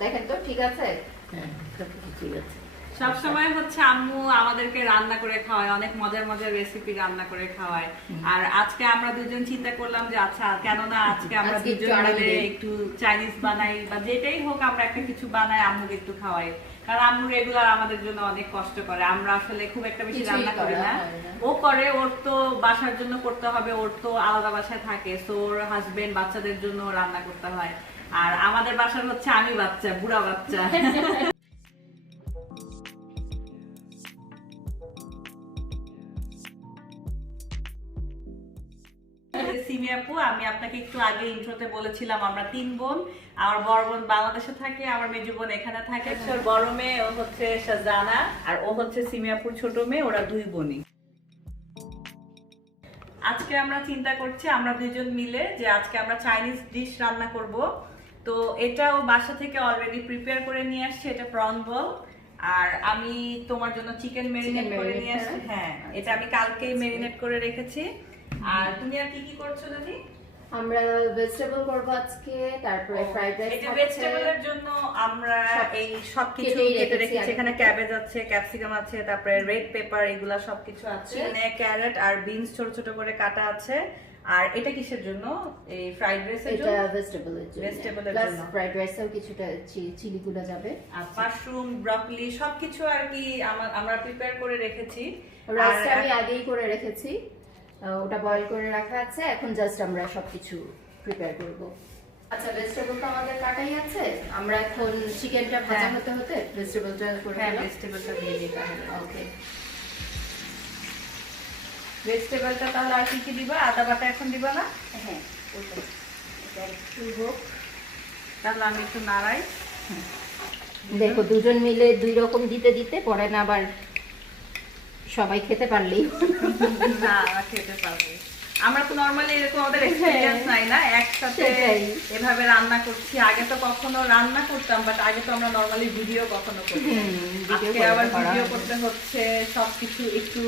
দেখেন তো ঠিক আছে? হ্যাঁ, সবকিছু ঠিক আছে। সব সময় হচ্ছে আম্মু আমাদেরকে রান্না করে খাওয়ায়, অনেক মজার মজার রেসিপি রান্না করে খাওয়ায়। আর আজকে আমরা দুজন চিন্তা করলাম যে আচ্ছা কেন না আজকে আমরা আজকে একটু দুজন আরাম মিলে দিই। একটু চাইনিজ বানাই বা যেটাই হোক আমরা একটা কিছু বানাই আম্মুকে একটু খাওয়াই। কারণ আম্মু রেগুলার আমাদের জন্য অনেক কষ্ট করে, আমরা আসলে খুব একটা বেশি কিছুই রান্না করি করা না। হয় না। ও করে, ওর তো বাসার জন্য করতে হবে, ওর তো আলাদা বাসায় থাকে, সো ওর হাজবেন্ড বাচ্চাদের জন্য রান্না করতে হয়। আর আমাদের বাসার হচ্ছে আমি বাচ্চা, বুড়া বাচ্চা। সিমি আপু, আমি আপনাকে একটু আগে ইন্ট্রোতে বলেছিলাম আমরা 3 বোন। আমার বড় বোন বাংলাদেশে থাকে, আমার মেজো বোন এখানে থাকে। ওর বড় মেয়ে ও হচ্ছে শাহজানা, আর ও হচ্ছে সিমি আপুর ছোট মেয়ে, ওরা 2 বোনই। আজকে আমরা চিন্তা করছি আমরা দুজন মিলে যে আজকে আমরা চাইনিজ ডিশ রান্না করব। তো এটাও বাসা থেকে অলরেডি প্রিপেয়ার করে নিয়ে আসছে, এটা প্রন বল। আর আমি তোমার জন্য চিকেন ম্যারিনেট করে নিয়ে আসছি। হ্যাঁ, এটা আমি কালকেই ম্যারিনেট করে রেখেছি। আর তুমি আর কি কি করছো দিদি? আমরা ভেজিটেবল করব আজকে, তারপরে ফ্রাইড রাইস এই যে ভেজিটেবলের জন্য আমরা এই সবকিছু কেটেই কেটে রেখেছি রেখেছি। এখানে ক্যাবেজ আছে, ক্যাপসিকাম আছে, তারপরে রেড পেপার, এগুলা সবকিছু আছে। এখানে ক্যারট আর বিনস ছোট ছোট করে কাটা আছে। আর এটা কিসের জন্য? এই ফ্রাইড রাইসের জন্য। এটা ভেজিটেবলের জন্য। ভেজিটেবলের প্লাস জন্য। ফ্রাইড রাইসেও কিছুটা চিলি গুলো যাবে। আর মাশরুম, ব্রকলি সবকিছু আর কি আমরা প্রিপেয়ার করে রেখেছি। রাইসটা আমি আগেই করে রেখেছি, ওটা বয়েল করে রাখা আছে। এখন জাস্ট আমরা সবকিছু প্রিপেয়ার করব। আচ্ছা, ভেজিটেবল তো আমাদের কাটাই আছে, আমরা এখন চিকেনটা ভাজা হতে হতে ভেজিটেবলটা করে হ্যাঁ, দিলাম। ভেজিটেবলটা দিয়ে দিই তাহলে। ওকে, ভেজিটেবলটা তাহলে আর কি কি দিবা? আদা বাটা এখন দিবা না? হ্যাঁ ওটা এটা একটু হোক। তাহলে আমি একটু নাড়াই। দেখো, দুজন মিলে দুই রকম দিতে দিতে পরে না আবার সবাই খেতে পারলেই। না, আমরা খেতে পারবো। আমরা তো নরমালি এরকম আমাদের এক্সপেরিয়েন্স নাই না, একসাথে সেটাই। এভাবে রান্না করছি। আগে তো কখনো রান্না করতাম, বাট আগে তো আমরা নরমালি ভিডিও কখনো করতাম। আজকে আবার ভিডিও করতে হচ্ছে সবকিছু একটু।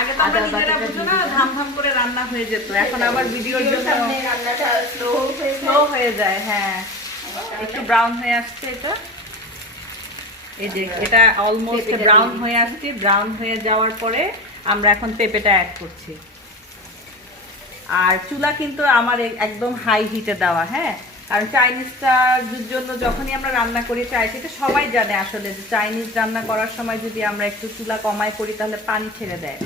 আগে তো আমরা আদা নিজেরা বাটাটা বুঝো দিয়ে না, দিলাম। ধাম ধাম করে রান্না হয়ে যেত। এখন আবার ভিডিওর জন্য সামনে রান্নাটা স্লো হয়ে যায়। হ্যাঁ, একটু ব্রাউন হয়ে আসছে এটা। এই যে এটা অলমোস্ট পেঁপেটা ব্রাউন দিয়ে হয়ে আসছে। ব্রাউন হয়ে যাওয়ার পরে আমরা এখন পেঁপেটা অ্যাড করছি। আর চুলা কিন্তু আমার একদম হাই হিটে দেওয়া। হ্যাঁ, কারণ চাইনিজটার জন্য যখনই আমরা রান্না করি, সেটা সবাই জানে আসলে যে চাইনিজ রান্না করার সময় যদি আমরা একটু চুলা কমাই করি তাহলে পানি ছেড়ে দেয়।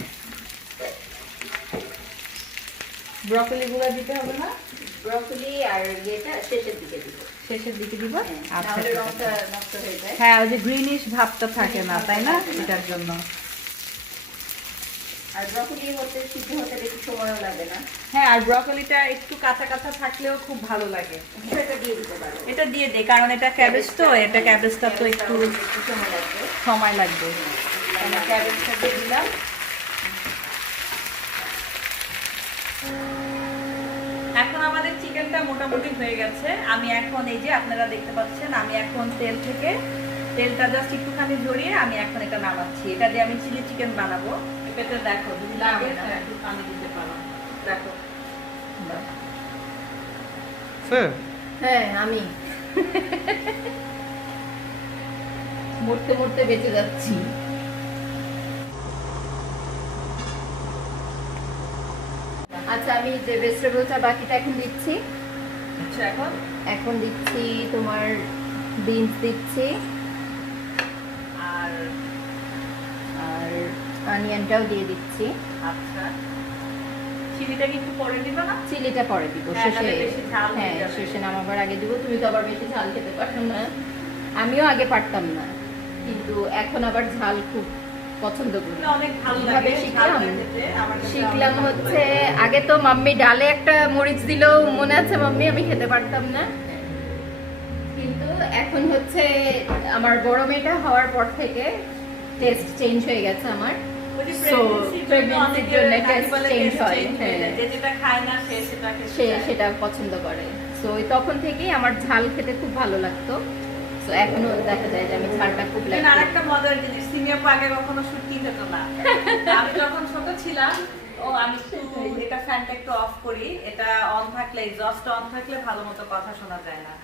ব্রকলি গুলো দিতে হবে না? ব্রকলি আর এটা শেষের দিকে দিব। শেষের দিকে দিব। আচ্ছা, তাহলে ঠিক রংটা আছে। নষ্ট হয়ে যায়। হ্যাঁ, ওই যে গ্রিনিশ ভাবটা থাকে না, তাই না? এটার জন্য। আর ব্রকলি হতে সিদ্ধ হতে বেশি সময়ও লাগে না। হ্যাঁ, আর ব্রকলিটা একটু কাঁচা কাঁচা থাকলেও খুব ভালো লাগে। এটা দিয়ে দিতে পারো। এটা দিয়ে দে, কারণ এটা ক্যাবেজ তো, এটা ক্যাবেজটা তো একটু সময় লাগবে। সময় লাগবে। আমি ক্যাবেজটা দিয়ে দিলাম। এখন আমাদের চিকেনটা মোটামুটি হয়ে গেছে। আমি এখন এই যে আপনারা দেখতে পাচ্ছেন, আমি এখন তেলটা জাস্ট একটুখানি ঝরিয়ে আমি এখন এটা নামাচ্ছি। এটা দিয়ে আমি চিলি চিকেন বানাবো। পেতে দেখো যদি লাগে একটু পানি দিতে পারো। দেখো হ্যাঁ, আমি মরতে মরতে বেঁচে যাচ্ছি। আচ্ছা, আমি যে ভেজিটেবলটা বাকিটা এখন দিচ্ছি। আচ্ছা, এখন দিচ্ছি তোমার বিনস দিচ্ছি, আর আর অনিয়নটাও দিয়ে দিচ্ছি। আচ্ছা, চিলিটা কি একটু পরে দিবা না? চিলিটা পরে দিব হ্যাঁ, শেষে। নাহলে বেশি ঝাল হয়ে হ্যাঁ, যাবে। শেষে নামাবার আগে দিব। তুমি তো আবার বেশি ঝাল খেতে পারো না, আমিও আগে পারতাম না, কিন্তু এখন আবার ঝাল খুব পছন্দ করি। না, অনেক ভালো কিভাবে লাগে শিখলাম? ঝাল খেতে। আমার কাছে শিখলাম অনেক ভালো হচ্ছে লাগে। আগে তো মাম্মি ডালে একটা মরিচ দিলেও মনে আছে মাম্মি আমি খেতে পারতাম না, কিন্তু এখন হচ্ছে আমার বড় মেয়েটা হওয়ার পর থেকে টেস্ট চেঞ্জ হয়ে গেছে আমার। ওই যে So, pregnancy-র pregnancy-র জন্য জন্য অনেকের taste বলে change taste হয়, change হয়ে হ্যাঁ। যায়। যে যেটা খায় না সে সেটা খেতে সে চায়। সেটা পছন্দ করে। সো তখন থেকেই আমার ঝাল খেতে খুব ভালো লাগতো। সো এখনো দেখা যায় যে আমি ঝালটা খুব কিন্তু লাগে। আরেকটা মজার জিনিস, সিমিয়াপু আগে কখনো শুটকি খেত না। আমি যখন ছোট ছিলাম, আমি এটা ফ্যানটা একটু অফ করি, এটা অন থাকলে, এক্সস্ট অন থাকলে ভালো মতো কথা শোনা যায় না।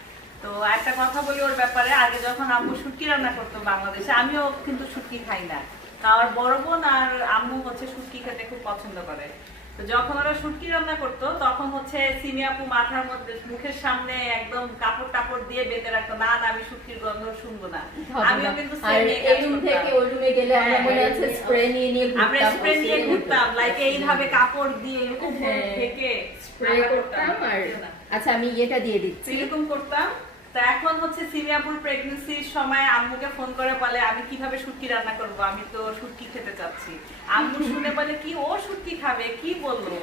তো একটা কথা বলি ওর ব্যাপারে, আগে যখন আম্মু শুটকি রান্না করতো বাংলাদেশে, আমিও কিন্তু শুটকি খাই না, তা আমার বড় বোন আর আম্মু হচ্ছে শুটকি খেতে খুব পছন্দ করে। তো যখন ওরা শুটকি রান্না করতো তখন হচ্ছে সিমি আপু মাথার মধ্যে মুখের সামনে একদম কাপড় টাপড় দিয়ে বেঁধে রাখতো, না না আমি শুটকির গন্ধ শুনবো না। আমিও কিন্তু আর এই রুম থেকে ওই রুমে গেলে আমরা মনে আছে স্প্রে নিয়ে আমরা স্প্রে নিয়ে ঘুরতাম, লাইক এইভাবে কাপড় দিয়ে এরকম থেকে স্প্রে করতাম। আর আচ্ছা আমি এটা দিয়ে দিচ্ছি, এরকম করতাম। তো এখন হচ্ছে সিরিয়াপুর প্রেগন্যান্সির সময় আম্মুকে ফোন করে বলে আমি কিভাবে শুটকি রান্না করব, আমি তো শুটকি খেতে চাচ্ছি। আম্মু শুনে বলে কি ও শুটকি খাবে, কি বললো।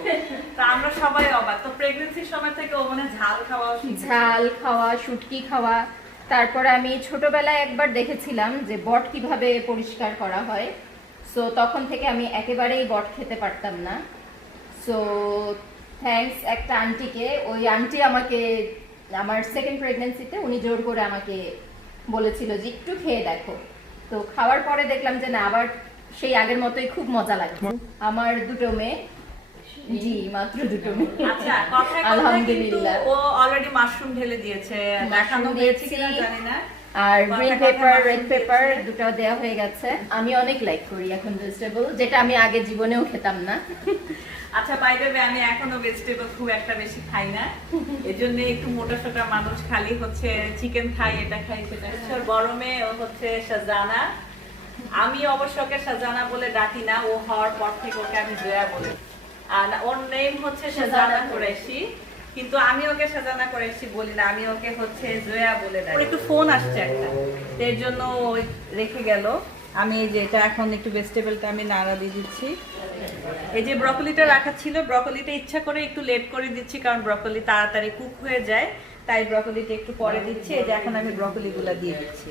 তো আমরা সবাই অবাক। তো প্রেগন্যান্সির সময় থেকে ও মানে ঝাল খাওয়া শুটকি খাওয়া। তারপরে আমি ছোটবেলায় একবার দেখেছিলাম যে বট কিভাবে পরিষ্কার করা হয়, সো তখন থেকে আমি একেবারেই বট খেতে পারতাম না। সো থ্যাঙ্কস একটা আন্টিকে, ওই আন্টি আমাকে আমার সেকেন্ড প্রেগন্যান্সিতে উনি জোর করে আমাকে বলেছিল যে একটু খেয়ে দেখো। তো খাওয়ার পরে দেখলাম যে না, আবার সেই আগের মতোই খুব মজা লাগছে। আমার দুটো মেয়ে, জি মাত্র দুটো মেয়ে। আচ্ছা কথা আলহামদুলিল্লাহ ও অলরেডি মাশরুম ঢেলে দিয়েছে, দেখানো হয়েছে কিনা জানি না। আর গ্রিন পেপার রেড পেপার দুটো দেওয়া হয়ে গেছে। আমি অনেক লাইক করি এখন ভেজিটেবল, যেটা আমি আগে জীবনেও খেতাম না। আচ্ছা বাই দ্য ওয়ে আমি এখনো ভেজিটেবল খুব একটা বেশি খাই না, এজন্য একটু মোটা সোটা মানুষ, খালি হচ্ছে চিকেন খাই, এটা খাই সেটা খাই। গরমে ও হচ্ছে শাহজানা, আমি অবশ্য ওকে শাহজানা বলে ডাকি না, ও হওয়ার পর থেকে ওকে আমি জয়া বলি। আর ওর নেম হচ্ছে শাহজানা কুরাইশি, কিন্তু আমি ওকে শাহজানা কুরাইশি বলি না, আমি ওকে হচ্ছে জয়া বলে ডাকি। ওর একটু ফোন আসছে একটা, এর জন্য রেখে গেল। আমি এই যে এটা এখন একটু ভেজিটেবলটা আমি নাড়া দিয়ে দিচ্ছি। এই যে ব্রকলিটা রাখা ছিল, ব্রকলিটা ইচ্ছা করে একটু লেট করে দিচ্ছি কারণ ব্রকলি তাড়াতাড়ি কুক হয়ে যায়, তাই ব্রকলিটা একটু পরে দিচ্ছি। এই যে এখন আমি ব্রকলিগুলো দিয়ে দিচ্ছি।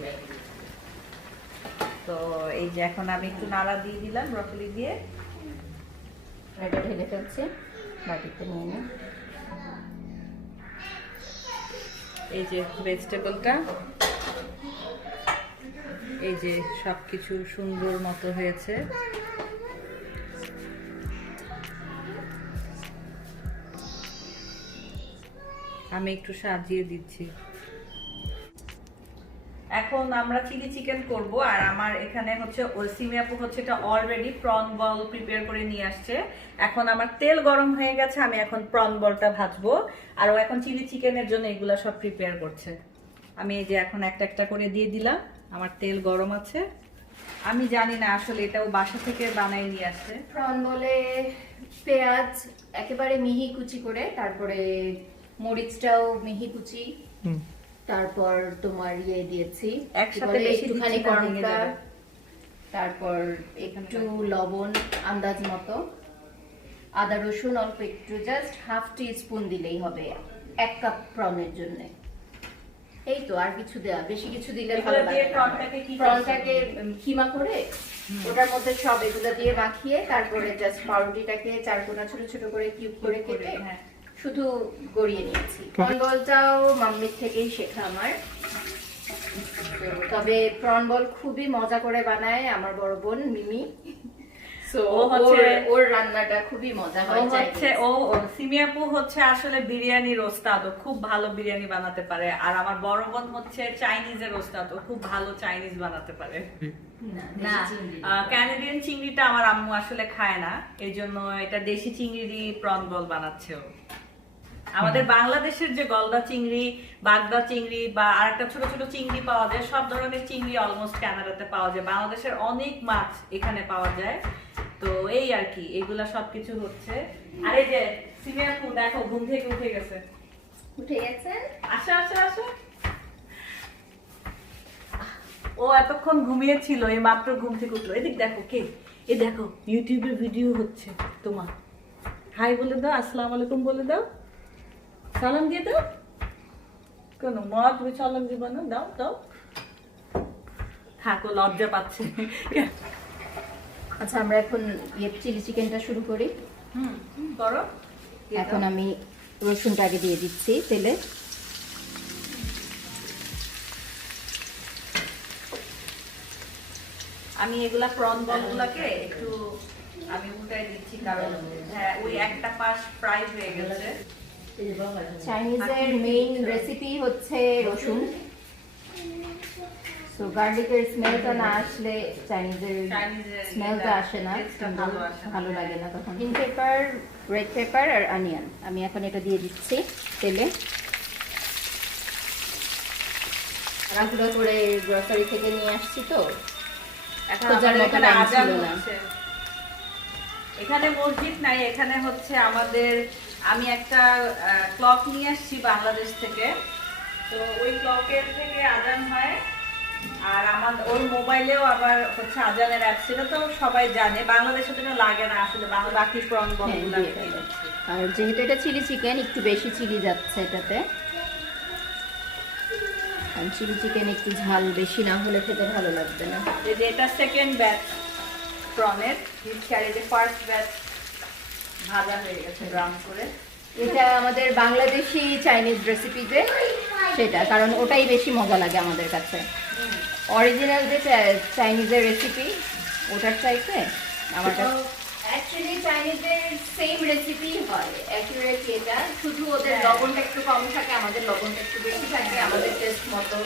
তো এই যে এখন আমি একটু নাড়া দিয়ে দিলাম ব্রকলি দিয়ে। এটা ঢেলে ফেলছি, বাটিতে নিয়ে নিই। এই যে ভেজিটেবলটা, এই যে সবকিছু সুন্দর মতো হয়েছে। আমি একটু সাজিয়ে দিচ্ছি। এখন আমরা চিলি চিকেন করব, আর আমার এখানে হচ্ছে সিমি আপু হচ্ছে এটা অলরেডি প্রন বল প্রিপেয়ার করে নিয়ে আসছে। এখন আমার তেল গরম হয়ে গেছে, আমি এখন প্রন বলটা ভাজবো, আর ও এখন চিলি চিকেনের জন্য এগুলা সব প্রিপেয়ার করছে। আমি এই যে এখন একটা একটা করে দিয়ে দিলাম, আমার তেল গরম আছে। আমি জানি না আসলে এটা ও বাসা থেকে বানাই নিয়ে আসছে। প্রন বলে পেঁয়াজ একেবারে মিহি কুচি করে, তারপরে মরিচটাও মিহি কুচি, তারপর তোমার ইয়ে দিয়েছি একসাথে একটুখানি কর্নফ্লাওয়ার, তারপর একটু লবণ আন্দাজ মতো, আদা রসুন অল্প একটু, জাস্ট হাফ টি স্পুন দিলেই হবে 1 কাপ প্রনের জন্য। এই তো, আর কিছু দেয়া, বেশি কিছু দিলে ভালো লাগে না। প্রনটাকে কিমা করে ওটার মধ্যে সব এগুলো দিয়ে মাখিয়ে, তারপরে জাস্ট পাউরুটিটাকে চারকোনা ছোট ছোট করে কিউব করে কেটে শুধু গড়িয়ে নিয়েছি। প্রন বলটাও মাম্মির থেকেই শেখা আমার। তবে প্রন বল খুবই মজা করে বানায় আমার বড় বোন মিমি। ওর রান্নাটা খুবই মজা হয়। সিমি আপু হচ্ছে আসলে বিরিয়ানির ওস্তাদ, ও খুব ভালো বিরিয়ানি বানাতে পারে। আর আমার বড় বোন হচ্ছে চাইনিজের ওস্তাদ, ও খুব ভালো চাইনিজ বানাতে পারে। না ক্যানাডিয়ান চিংড়িটা আমার আম্মু আসলে খায় না, এই জন্য এটা দেশি চিংড়ি প্রন বল বানাচ্ছে ও। আমাদের বাংলাদেশের যে গলদা চিংড়ি, বাগদা চিংড়ি বা আরেকটা ছোট ছোট চিংড়ি পাওয়া যায়, সব ধরনের চিংড়ি অলমোস্ট কানাডাতে পাওয়া যায়। বাংলাদেশের অনেক মাছ এখানে পাওয়া যায়। তো এই আর কি, এগুলা সবকিছু হচ্ছে। আর এই যে সিমি আপু দেখো ঘুম থেকে উঠে গেছে। উঠে গেছে? আসো আসো আসো। ও এতক্ষণ ঘুমিয়েছিল, এই মাত্র ঘুম থেকে উঠলো। এদিক দেখো কে, এ দেখো ইউটিউবে ভিডিও হচ্ছে তোমার। হাই বলে দাও, আসসালামু আলাইকুম বলে দাও, সালাম দিয়ে দাও। কেন মা তুমি সালাম দিবা না? দাও দাও। থাকো, লজ্জা পাচ্ছে। আচ্ছা আমরা এখন চিলি চিকেনটা শুরু করি। করো। এখন আমি রসুনটাকে দিয়ে দিচ্ছি তেলে। আমি এগুলা প্রন বলগুলাকে একটু আমি উল্টাই দিচ্ছি, কারণ হ্যাঁ ওই একটা পাশ ফ্রাই হয়ে গেছে। চাইনিজের মেইন রেসিপি হচ্ছে রসুন। সো গার্লিকের স্মেলটা না আসলে চাইনিজের স্মেলটা আসে না, ভালো লাগে না তখন। গ্রিন পেপার, রেড পেপার আর অনিয়ন আমি এখন এটা দিয়ে দিচ্ছি তেলে। রান্না করে গ্রসারি থেকে নিয়ে আসছি তো এখন খোঁজার আমাদের মতো এখানে time আজান ছিল না। হচ্ছে। এখানে মসজিদ নাই, এখানে হচ্ছে আমাদের, আমি একটা ক্লক নিয়ে আসছি বাংলাদেশ থেকে, তো ওই ক্লকের থেকে আজান হয়। আর আমাদের ওর মোবাইলেও আবার হচ্ছে আজানের অ্যাপ, সেটা তো সবাই জানে, বাংলাদেশে তো এটা লাগে না আসলে, বাকি প্রন বলগুলো দিয়ে দেবো। আর যেহেতু এটা চিলি চিকেন, একটু বেশি চিলি যাচ্ছে এটাতে। কারণ চিলি চিকেন একটু ঝাল বেশি না হলে খেতে ভালো লাগবে না। এই যে এটা সেকেন্ড ব্যাচ প্রনের দিচ্ছি, আর এই যে ফার্স্ট ব্যাচ ভাজা হয়ে গেছে ব্রাউন করে। এটা আমাদের বাংলাদেশি চাইনিজ রেসিপি যে সেটা, কারণ ওটাই বেশি মজা লাগে আমাদের কাছে। অরিজিনাল যে চাইনিজের রেসিপি ওটার চাইতে আমার কাছে অ্যাকচুয়ালি চাইনিজের সেম রেসিপি হয় অ্যাকুরেটলি, এটা শুধু ওদের লবণটা একটু কম থাকে, আমাদের লবণটা একটু বেশি থাকে আমাদের টেস্ট মতো।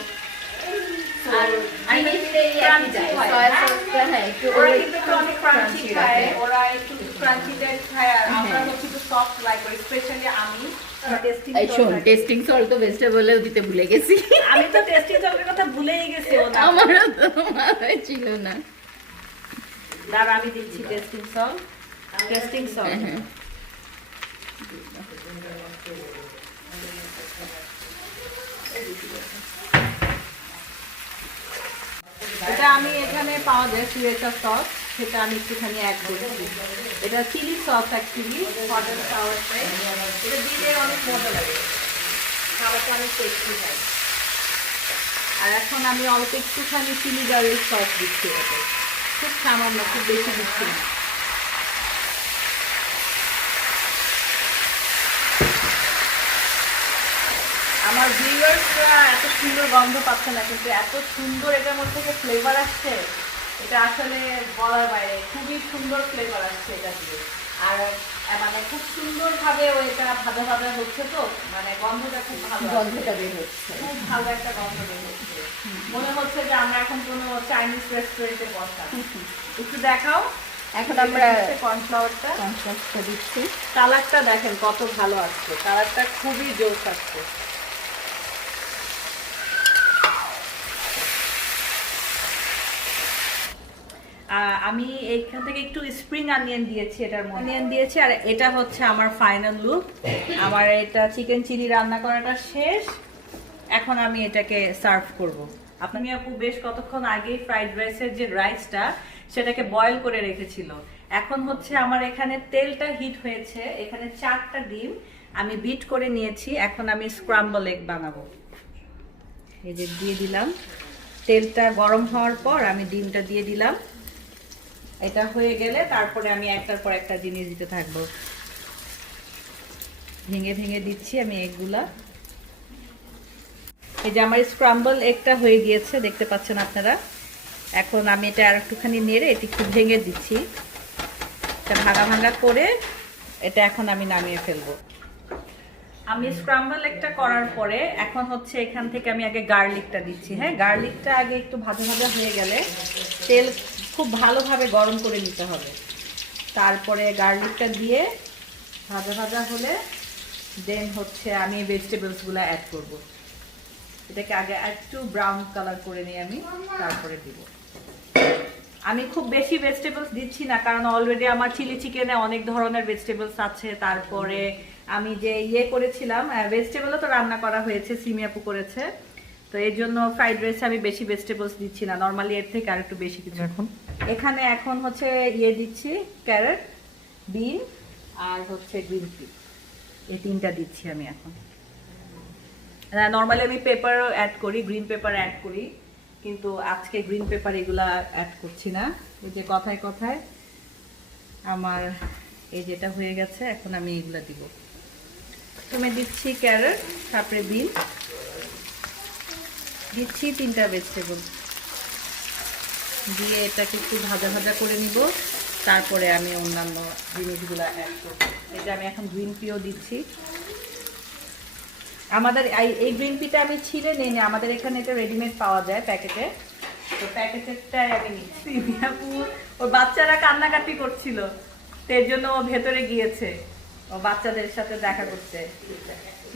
আর জিনিসটাই একই যায়, সয়া সসটা হ্যাঁ একটু ওরা কিন্তু একটু অনেক ক্রাঞ্চি খায়, ওরা একটু ক্রাঞ্চি টাইপ খায়, আর আমরা হচ্ছে একটু সফট লাইক করি, স্পেশালি আমি টেস্টিং এই শোন, টেস্টিং সল্ট তো ভেজিটেবলেও দিতে ভুলে গেছি। আমি তো টেস্টিং সল্টের কথা ভুলেই গেছি, ও না আমারও তো মাথায় ছিল না। দাঁড়া আমি দিচ্ছি টেস্টিং সল্ট, টেস্টিং সল্ট। এটা আমি এখানে পাওয়া যায় সিরেটা সস, সেটা আমি একটুখানি অ্যাড করেছি। এটা chilli sauce actually, hot and sour type. এটা দিলে অনেক মজা লাগে, খাবারটা অনেক টেস্টি হয়। আর এখন আমি অল্প একটুখানি চিলি গার্লিক সস দিচ্ছি এটাতে, খুব সামান্য, খুব বেশি দিচ্ছি না। আমার ভিউয়ার্সরা এত সুন্দর গন্ধ পাচ্ছে না, কিন্তু এত সুন্দর এটার মধ্যে থেকে ফ্লেভার আসছে, এটা আসলে বলার বাইরে, খুবই সুন্দর ফ্লেভার আসছে এটা দিয়ে। আর মানে খুব সুন্দরভাবে এটা ভাজা ভাজা হচ্ছে, তো মানে গন্ধটা খুব ভালো, গন্ধটা বের হচ্ছে, খুব ভালো একটা গন্ধ বের হচ্ছে। মনে হচ্ছে যে আমরা এখন কোনো চাইনিজ রেস্টুরেন্টে বসা। একটু দেখাও। এখন আমরা কর্নফ্লাওয়ারটা দিচ্ছি। কালারটা দেখেন কত ভালো আসছে, কালারটা খুবই জোস আসছে। আমি এখান থেকে একটু স্প্রিং অনিয়ন দিয়েছি, এটার মধ্যে অনিয়ন দিয়েছি। আর এটা হচ্ছে আমার ফাইনাল লুক। আমার এটা চিকেন চিলি রান্না করাটা শেষ, এখন আমি এটাকে সার্ভ করব। আপনি আপু বেশ কতক্ষণ আগে ফ্রাইড রাইসের যে রাইসটা সেটাকে বয়েল করে রেখেছিল। এখন হচ্ছে আমার এখানে তেলটা হিট হয়েছে, এখানে 4টা ডিম আমি বিট করে নিয়েছি। এখন আমি স্ক্রাম্বল এগ বানাবো। এই যে দিয়ে দিলাম, তেলটা গরম হওয়ার পর আমি ডিমটা দিয়ে দিলাম। এটা হয়ে গেলে তারপরে আমি একটার পর একটা জিনিস দিতে থাকবো, ভেঙে ভেঙে দিচ্ছি আমি এগুলা। এই যে আমার স্ক্রাম্বল এগটা হয়ে গিয়েছে, দেখতে পাচ্ছেন আপনারা। এখন আমি এটা আর একটুখানি নেড়ে এটি একটু ভেঙে দিচ্ছি, এটা ভাঙা ভাঙা করে এটা এখন আমি নামিয়ে ফেলবো। আমি স্ক্রাম্বল একটা করার পরে এখন হচ্ছে এখান থেকে আমি আগে গার্লিকটা দিচ্ছি। হ্যাঁ, গার্লিকটা আগে একটু ভাজা ভাজা হয়ে গেলে তেল খুব ভালোভাবে গরম করে নিতে হবে, তারপরে গার্লিকটা দিয়ে ভাজা ভাজা হলে দেন হচ্ছে আমি ভেজিটেবলসগুলো অ্যাড করব। এটাকে আগে একটু ব্রাউন কালার করে নিয়ে আমি তারপরে দিব। আমি খুব বেশি ভেজিটেবলস দিচ্ছি না, কারণ অলরেডি আমার চিলি চিকেনে অনেক ধরনের ভেজিটেবলস আছে। তারপরে আমি যে করেছিলাম, ভেজিটেবলও তো রান্না করা হয়েছে, সিমি আপু করেছে, তো এর জন্য ফ্রাইড রাইসে আমি বেশি ভেজিটেবলস দিচ্ছি না, নর্মালি এর থেকে আর একটু বেশি কিছু। এখানে এখন হচ্ছে দিচ্ছি ক্যারট, বিন আর হচ্ছে গ্রিন পি, এই 3টা দিচ্ছি আমি এখন। নর্মালি আমি পেপারও অ্যাড করি, গ্রিন পেপার অ্যাড করি, কিন্তু আজকে গ্রিন পেপার এগুলা অ্যাড করছি না। এই যে কথায় কথায় আমার এই যেটা হয়ে গেছে, এখন আমি এগুলা দিব। প্রথমে দিচ্ছি ক্যারট, তারপরে বিন দিচ্ছি, 3টা ভেজিটেবল দিয়ে এটাকে একটু ভাজা ভাজা করে নিব, তারপরে আমি অন্যান্য জিনিসগুলো অ্যাড করব। এই যে আমি এখন গ্রিন পিও দিচ্ছি, আমাদের এই গ্রিন পিটা আমি ছিঁড়ে নিই না, আমাদের এখানে এটা রেডিমেড পাওয়া যায় প্যাকেটে, তো প্যাকেটেরটাই আমি নিচ্ছি। ওর বাচ্চারা কান্নাকাটি করছিল, তো এর জন্য ও ভেতরে গিয়েছে ও বাচ্চাদের সাথে দেখা করতে।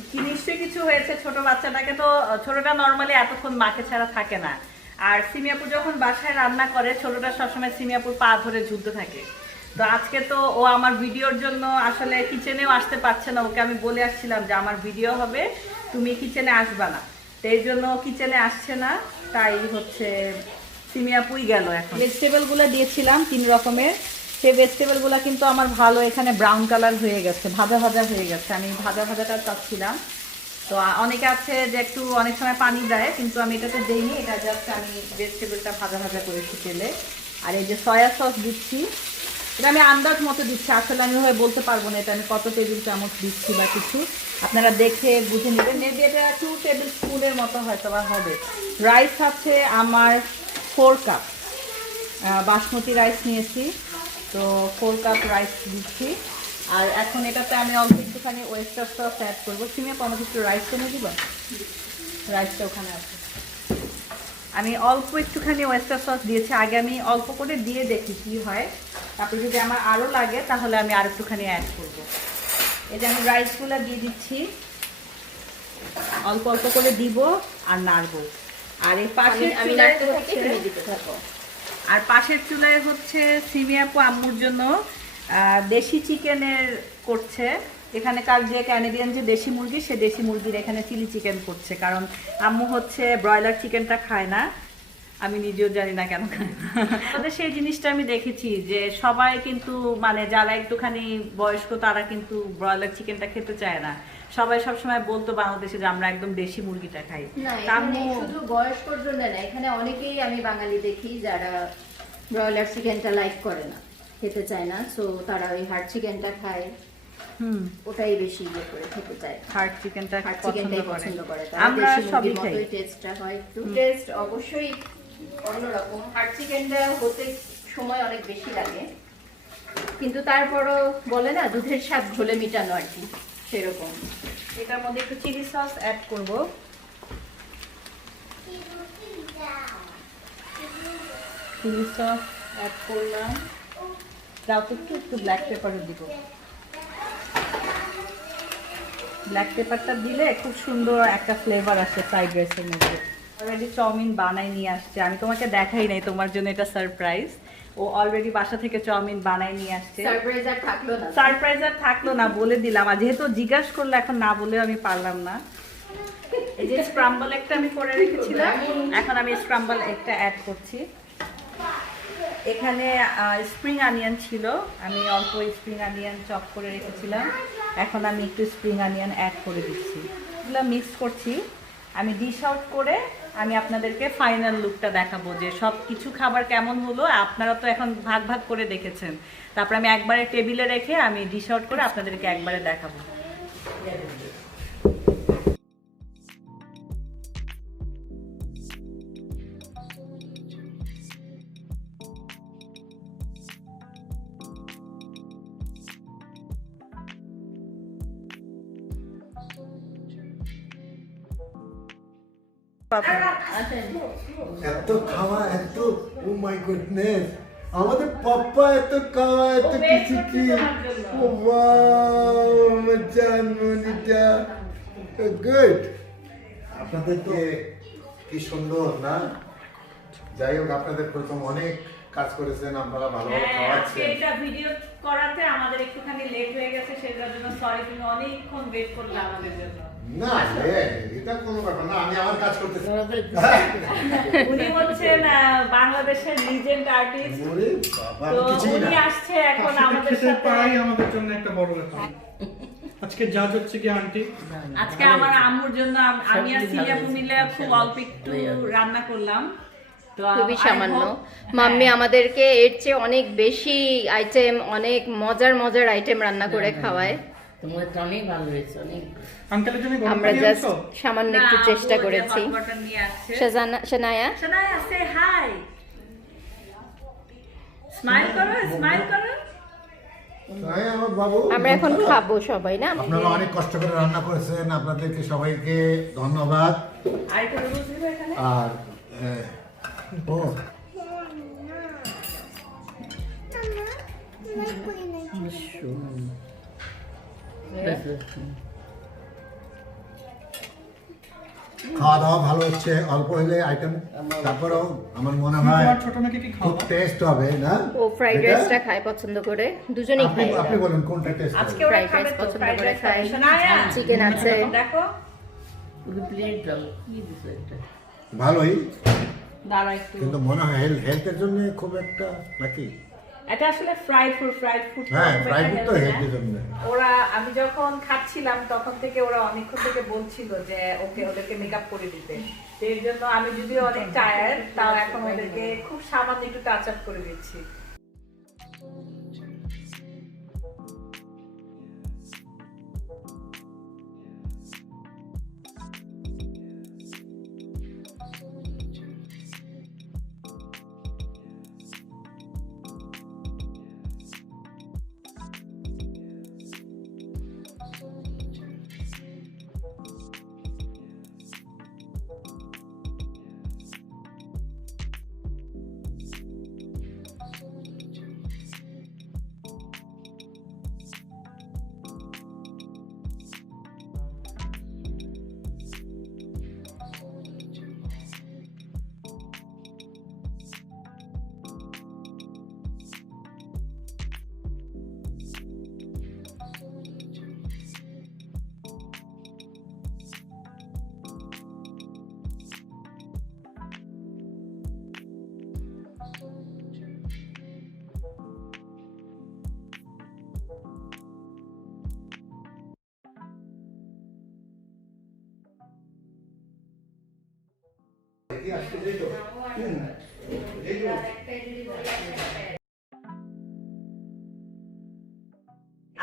কি নিশ্চয়ই কিছু হয়েছে ছোট বাচ্চাটাকে, তো ছোটটা নর্মালি এতক্ষণ মাকে ছাড়া থাকে না। আর সিমিয়াপুর যখন বাসায় রান্না করে ছোটটা সবসময় সিমিয়াপুর পা ধরে ঝুলতে থাকে। তো আজকে তো ও আমার ভিডিওর জন্য আসলে কিচেনেও আসতে পারছে না, ওকে আমি বলে আসছিলাম যে আমার ভিডিও হবে, তুমি কিচেনে আসবা না, তো এই জন্য কিচেনে আসছে না। তাই হচ্ছে সিমিয়াপুই গেল। এখন ভেজিটেবলগুলো দিয়েছিলাম 3 রকমের, সেই ভেজিটেবলগুলো কিন্তু আমার ভালো এখানে ব্রাউন কালার হয়ে গেছে, ভাজা ভাজা হয়ে গেছে। আমি ভাজা ভাজাটা চাচ্ছিলাম। তো অনেকে আছে যে একটু অনেক সময় পানি দেয়, কিন্তু আমি এটাতে দেইনি, এটা জাস্ট আমি ভেজিটেবলটা ভাজা ভাজা করেছি তেলে। আর এই যে সয়া সস দিচ্ছি, এটা আমি আন্দাজ মতো দিচ্ছি, আসলে আমি হয়ে বলতে পারবো না এটা আমি কত টেবিল চামচ দিচ্ছি বা কিছু, আপনারা দেখে বুঝে নেবেন। মেবি এটা 2 টেবিল স্পুনের মতো হয়তো বা হবে। রাইস আছে আমার 4 কাপ, বাসমতি রাইস নিয়েছি, তো 4 কাপ রাইস দিচ্ছি। আর এখন এটাতে আমি অল্প একটুখানি ওয়েস্টার সস অ্যাড করবো। সিমিয়া আমাকে একটু রাইস এনে দিবা, রাইসটা ওখানে আছে। আমি অল্প একটুখানি ওয়েস্টার সস দিয়েছি, আগে আমি অল্প করে দিয়ে দেখি কি হয়, তারপরে যদি আমার আরও লাগে তাহলে আমি আর একটুখানি অ্যাড করবো। এটা আমি রাইসগুলো দিয়ে দিচ্ছি, অল্প অল্প করে দিব আর নাড়বো। আর এই পাশের পাশের চুলায় হচ্ছে সিমিয়াপু আম্মুর জন্য দেশি চিকেনের করছে। এখানেকার যে ক্যানাডিয়ান যে দেশি মুরগি, সে দেশি মুরগির এখানে চিলি চিকেন করছে, কারণ আম্মু হচ্ছে ব্রয়লার চিকেনটা খায় না, আমি নিজেও জানি না কেন খায় না। তবে সেই জিনিসটা আমি দেখেছি যে সবাই কিন্তু মানে যারা একটুখানি বয়স্ক তারা কিন্তু ব্রয়লার চিকেনটা খেতে চায় না, সবাই সবসময় বলতো বাংলাদেশে যে আমরা একদম দেশি মুরগিটা খাই। শুধু বয়স্কর জন্য না, এখানে অনেকেই আমি বাঙালি দেখি যারা ব্রয়লার চিকেনটা লাইক করে না, খেতে চায় না, সো তারা ওই হার্ড চিকেনটা খায়, ওটাই বেশি ইয়ে করে খেতে চায়, হার্ড চিকেনটা পছন্দ করে। আমরা সবই খাই, টেস্টটা হয় একটু, টেস্ট অবশ্যই অন্যরকম। হার্ড চিকেনটা হতে সময় অনেক বেশি লাগে, কিন্তু তারপরও বলে না দুধের স্বাদ ঘোলে মিটানো আর কি, সেরকম। এটার মধ্যে একটু চিলি সস অ্যাড করব, চিলি সস অ্যাড করলাম, তাও একটু ব্ল্যাক পেপারও দিব। ব্ল্যাক পেপারটা দিলে খুব সুন্দর একটা ফ্লেভার আসে ফ্রাইড রাইসের মধ্যে। অলরেডি চাউমিন বানাই নিয়ে আসছে, আমি তোমাকে দেখাই নাই, তোমার জন্য এটা সারপ্রাইজ। ও অলরেডি বাসা থেকে চাউমিন বানাই নিয়ে আসছে। সারপ্রাইজ আর থাকলো না, বলে দিলাম। আর যেহেতু জিজ্ঞাসা করলে এখন না বলে আমি পারলাম না। এই যে স্ক্রাম্বল একটা আমি করে রেখেছিলাম, এখন আমি স্ক্রাম্বল একটা অ্যাড করছি। এখানে স্প্রিং অনিয়ন ছিল, আমি অল্প স্প্রিং অনিয়ন চপ করে রেখেছিলাম, এখন আমি একটু স্প্রিং অনিয়ন অ্যাড করে দিচ্ছি। এগুলো মিক্স করছি। আমি ডিশ আউট করে আমি আপনাদেরকে ফাইনাল লুকটা দেখাবো যে সব কিছু খাবার কেমন হলো। আপনারা তো এখন ভাগ ভাগ করে দেখেছেন, তারপর আমি একবারে টেবিলে রেখে আমি ডিশ আউট করে আপনাদেরকে একবারে দেখাবো। এত খাওয়া, এত ও মাই গুডনেস, আমাদের পাপ্পা এত খাওয়া, এত কিছু কি, ও ওয়াও আমার জান মনিটা, গুড। আপনাদের তো কি সুন্দর না, যাই হোক আপনাদের প্রথম অনেক কাজ করেছেন, আপনারা ভালোভাবে খাওয়াচ্ছেন। এটা ভিডিও করাতে আমাদের একটুখানি লেট হয়ে গেছে, সেটার জন্য সরি, তুমি অনেকক্ষণ ওয়েট করলে আমাদের জন্য। না এটা কোনো ব্যাপার না, আমি আমার কাজ করতেছি। উনি হচ্ছেন বাংলাদেশের লিজেন্ড আর্টিস্ট, তো উনি আসছে এখন আমাদের সাথে। আমাদের জন্য একটা বড় ব্যাপার। আজকে জাজ হচ্ছে কি আন্টি, আজকে আমার আম্মুর জন্য আমি আর সিলিয়াপু মিলে খুব অল্প একটু রান্না করলাম, খুবই সামান্য। মাম্মি আমাদেরকে এর চেয়ে অনেক বেশি আইটেম, অনেক মজার মজার আইটেম রান্না করে খাওয়ায়। আমরা জাস্ট সামান্য একটু চেষ্টা করেছি। শানায়া, শানায়া সে হাই, স্মাইল করো, স্মাইল করো। তাই আমার বাবু আমরা এখন খাবো সবাই না? আপনারা অনেক কষ্ট করে রান্না করেছেন, আপনাদেরকে সবাইকে ধন্যবাদ। আর একটু নুডলস দিবে এখানে? আর ও খাওয়া দাওয়া ভালো হচ্ছে, অল্প হলে আইটেম, তারপরেও আমার মনে হয় তোমার ছোট মেয়েকে কি খুব খাওয়া? টেস্ট হবে না? ও ফ্রাইড এটা? রাইসটা খায় পছন্দ করে, দুজনেই আপনি খায়। আপনি বলেন কোনটা টেস্ট আজকে হবে? ওরা Fried খাবে rice তো, পছন্দ fried করে rice খায়। খাবে। শোনায়া, চিকেন আছে। দেখো ভালোই, দাঁড়া একটু। কিন্তু মনে হয় হেলথের জন্য খুব একটা নাকি? এটা আসলে ফ্রাইড ফুড হ্যাঁ, ফ্রাইড ফুড তো হেলথের জন্য। ওরা, আমি যখন খাচ্ছিলাম তখন থেকে ওরা অনেকক্ষণ থেকে বলছিল যে ওদেরকে মেকআপ করে দিতে। তো এর জন্য আমি যদিও অনেক টায়ার্ড, তাও এখন ওদেরকে খুব সামান্য একটু টাচ আপ করে দিচ্ছি।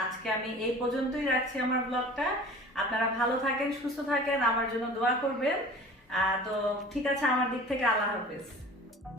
আজকে আমি এই পর্যন্তই রাখছি আমার ব্লগটা। আপনারা ভালো থাকেন, সুস্থ থাকেন, আমার জন্য দোয়া করবেন। তো ঠিক আছে, আমার দিক থেকে আল্লাহ হাফেজ।